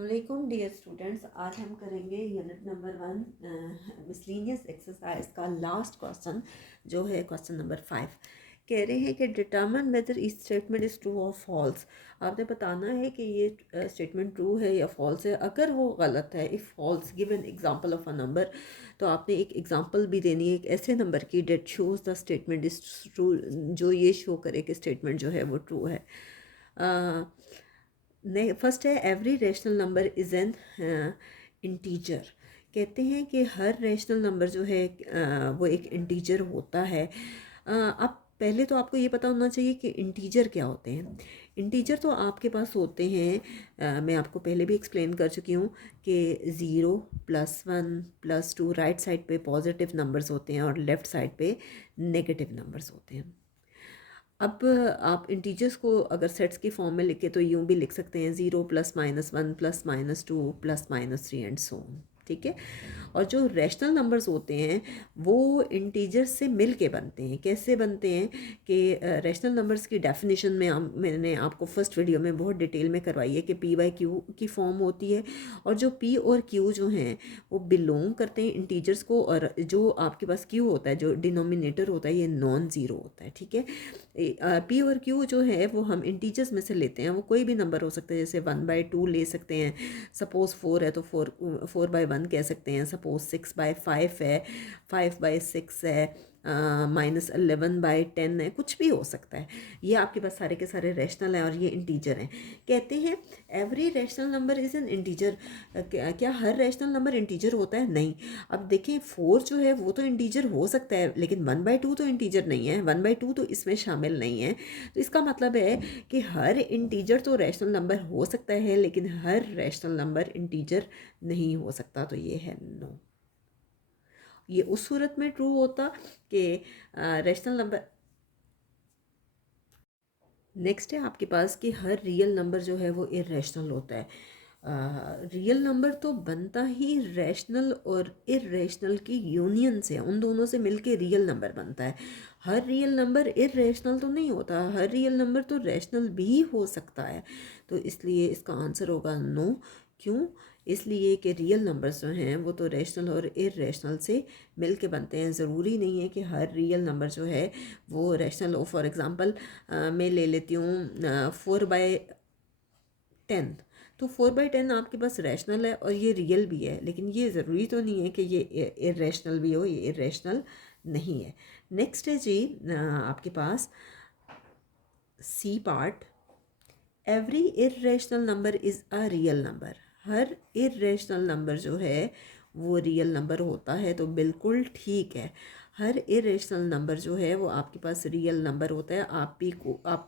वालेकुम dear students, आज हम करेंगे यूनिट नंबर 1 मिसलिनियस एक्सरसाइज का लास्ट क्वेश्चन जो है क्वेश्चन नंबर 5। कह रहे हैं कि डिटर्मिन वेदर इस स्टेटमेंट इज़ ट्रू और फॉल्स। आपने बताना है कि ये स्टेटमेंट ट्रू है या फॉल्स है। अगर वो गलत है, if false give an example of a number, तो आपने एक एग्जांपल भी देनी है एक ऐसे नंबर की that shows the statement is true, जो ये शो करे कि स्टेटमेंट जो है वो ट्रू है। फर्स्ट है every rational number is an integer. कहते हैं कि हर रेशनल नंबर जो है वो एक इंटीजर होता है। अब पहले तो आपको ये पता होना चाहिए कि इंटीजर क्या होते हैं। इंटीजर तो आपके पास होते हैं, मैं आपको पहले भी एक्सप्लेन कर चुकी हूँ कि 0 +1 +2 राइट साइड पे पॉजिटिव नंबर्स होते हैं और लेफ़्ट साइड पे नेगेटिव नंबर्स होते हैं। अब आप इंटीजर्स को अगर सेट्स की फॉर्म में लिखे तो यूँ भी लिख सकते हैं 0 +(-1 +(-2 +(-3) एंड सो ऑन। ठीक है। और जो रैशनल नंबर्स होते हैं वो इंटीजर्स से मिल के बनते हैं। कैसे बनते हैं कि रैशनल नंबर्स की डेफिनेशन में मैंने आपको फर्स्ट वीडियो में बहुत डिटेल में करवाई है कि p/q की फॉर्म होती है, और जो p और q जो हैं वो बिलोंग करते हैं इंटीजर्स को, और जो आपके पास q होता है, जो डिनोमिनेटर होता है, ये नॉन ज़ीरो होता है। ठीक है। p और q जो है वो हम इंटीजर्स में से लेते हैं। वो कोई भी नंबर हो सकता है, जैसे 1/2 ले सकते हैं, सपोज़ 4 है तो 4/1 कह सकते हैं, सपोज़ 6/5 है, 5/6 है, -11/10 है, कुछ भी हो सकता है। ये आपके पास सारे के सारे रैशनल हैं और ये इंटीजर हैं। कहते हैं every rational number is an integer. क्या हर रैशनल नंबर इंटीजर होता है? नहीं। अब देखें 4 जो है वो तो इंटीजर हो सकता है, लेकिन 1/2 तो इंटीजर नहीं है, 1/2 तो इसमें शामिल नहीं है। तो इसका मतलब है कि हर इंटीजर तो रैशनल नंबर हो सकता है, लेकिन हर रैशनल नंबर इंटीजर नहीं हो सकता। तो ये है नो। ये उस सूरत में ट्रू होता कि रैशनल नंबर। नेक्स्ट है आपके पास कि हर रियल नंबर जो है वो इरेशनल होता है। रियल नंबर तो बनता ही रैशनल और इरेशनल की यूनियन से, उन दोनों से मिलके रियल नंबर बनता है। हर रियल नंबर इरेशनल तो नहीं होता, हर रियल नंबर तो रैशनल भी हो सकता है। तो इसलिए इसका आंसर होगा नो। क्यों? इसलिए कि रियल नंबर्स जो हैं वो तो रैशनल और इरेशनल से मिल के बनते हैं। ज़रूरी नहीं है कि हर रियल नंबर जो है वो रैशनल हो। फॉर एग्ज़ाम्पल मैं ले लेती हूँ 4/10। तो 4/10 आपके पास रैशनल है और ये रियल भी है, लेकिन ये ज़रूरी तो नहीं है कि ये इरेशनल भी हो, ये इरेशनल नहीं है। नेक्स्ट है जी आपके पास C part, every irrational number is a real number. हर इरेशनल नंबर जो है वो रियल नंबर होता है, तो बिल्कुल ठीक है। हर इरेशनल नंबर जो है वो आपके पास रियल नंबर होता है। आप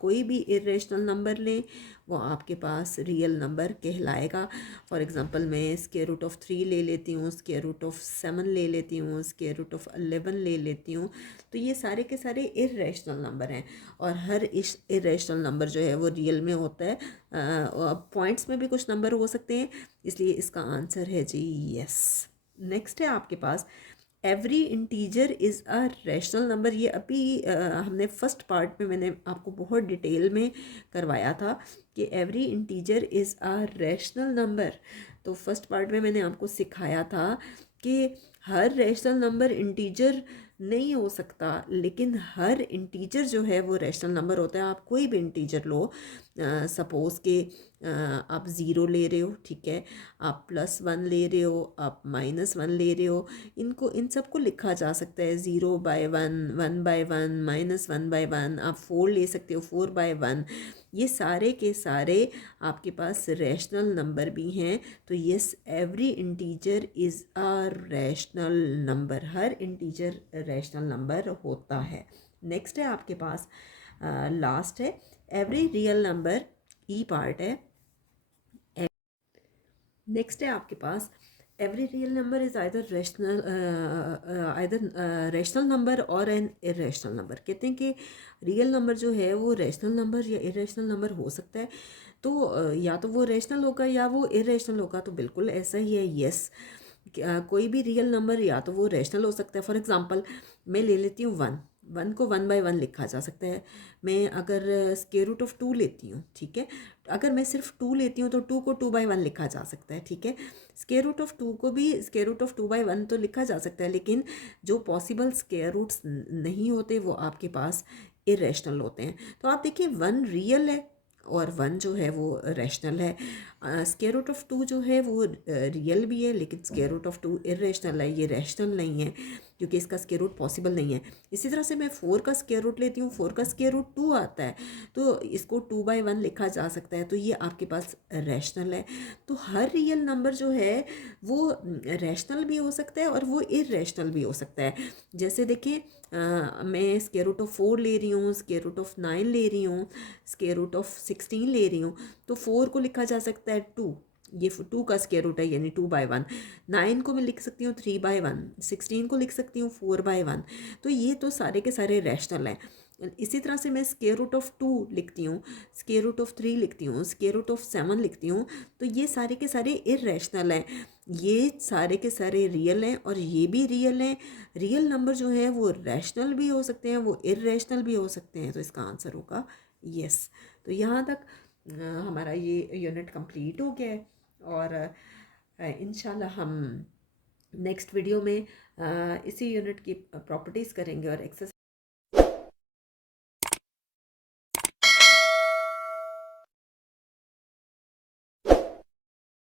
कोई भी इरेशनल नंबर लें वो आपके पास रियल नंबर कहलाएगा। फॉर एग्ज़ाम्पल मैं √3 ले लेती हूँ, √7 ले लेती हूँ, √11 ले लेती हूँ, तो ये सारे के सारे इरेशनल नंबर हैं और हर इस इरेशनल नंबर जो है वो रियल में होता है। पॉइंट्स में भी कुछ नंबर हो सकते हैं, इसलिए इसका आंसर है जी यस। नेक्स्ट है आपके पास every integer is a rational number. ये अभी हमने फर्स्ट पार्ट में मैंने आपको बहुत डिटेल में करवाया था कि every integer is a rational number. तो फर्स्ट पार्ट में मैंने आपको सिखाया था कि हर रैशनल नंबर इंटीजर नहीं हो सकता, लेकिन हर इंटीजर जो है वो रैशनल नंबर होता है। आप कोई भी इंटीजर लो, सपोज़ कि आप ज़ीरो ले रहे हो, ठीक है, आप +1 ले रहे हो, आप -1 ले रहे हो, इन सबको लिखा जा सकता है 0/1, 1/1, -1/1। आप 4 ले सकते हो, 4/1। ये सारे के सारे आपके पास रैशनल नंबर भी हैं। तो yes, every integer is a rational number. हर इंटीजर रैशनल नंबर होता है। नेक्स्ट है आपके पास लास्ट है every real number, E part है। नेक्स्ट है आपके पास every real number is either rational number और एन इरेशनल नंबर। कहते हैं कि रियल नंबर जो है वो रैशनल नंबर या इरेशनल नंबर हो सकता है। तो या तो वो रैशनल होगा या वो इरेशनल होगा। तो बिल्कुल ऐसा ही है, यस। कोई भी रियल नंबर या तो वो रैशनल हो सकता है। फॉर एग्जांपल मैं ले लेती हूँ 1 को 1/1 लिखा जा सकता है। मैं अगर √2 लेती हूँ, ठीक है, अगर मैं सिर्फ 2 लेती हूँ तो 2 को 2/1 लिखा जा सकता है, ठीक है। स्क्वायर रूट ऑफ 2 को भी स्क्वायर रूट ऑफ 2/1 तो लिखा जा सकता है, लेकिन जो पॉसिबल स्क्वायर रूट्स नहीं होते वो आपके पास इरेशनल होते हैं। तो आप देखिए 1 रियल है और 1 जो है वो रैशनल है। स्क्वायर रूट ऑफ 2 जो है वो रियल भी है, लेकिन स्क्वायर रूट ऑफ 2 इरेशनल है, ये रैशनल नहीं है क्योंकि इसका स्क्वायर रूट पॉसिबल नहीं है। इसी तरह से मैं 4 का स्क्वायर रूट लेती हूँ, 4 का स्क्वायर रूट 2 आता है, तो इसको 2/1 लिखा जा सकता है, तो ये आपके पास रैशनल है। तो हर रियल नंबर जो है वो रैशनल भी हो सकता है और वो इरेशनल भी हो सकता है। जैसे देखिए मैं स्क्वायर रूट ऑफ 4 ले रही हूँ, स्क्वायर रूट ऑफ 9 ले रही हूँ, स्क्वायर रूट ऑफ 16 ले रही हूँ, तो 4 को लिखा जा सकता है 2, ये 2 का स्क्वायर रूट है यानी 2/1। 9 को मैं लिख सकती हूँ 3/1, 16 को लिख सकती हूँ 4/1। तो ये तो सारे के सारे रैशनल हैं। इसी तरह से मैं स्क्वायर रूट ऑफ 2 लिखती हूँ, स्क्वायर रूट ऑफ 3 लिखती हूँ, स्क्वायर रूट ऑफ 7 लिखती हूँ, तो ये सारे के सारे इरेशनल हैं। ये सारे के सारे रियल हैं और ये भी रियल हैं। रियल नंबर जो है वो रैशनल भी हो सकते हैं, वो इरेशनल भी हो सकते हैं, तो इसका आंसर होगा यस। तो यहाँ तक हमारा ये यूनिट कंप्लीट हो गया है और इंशाल्लाह हम नेक्स्ट वीडियो में इसी यूनिट की प्रॉपर्टीज़ करेंगे और एक्सरसाइज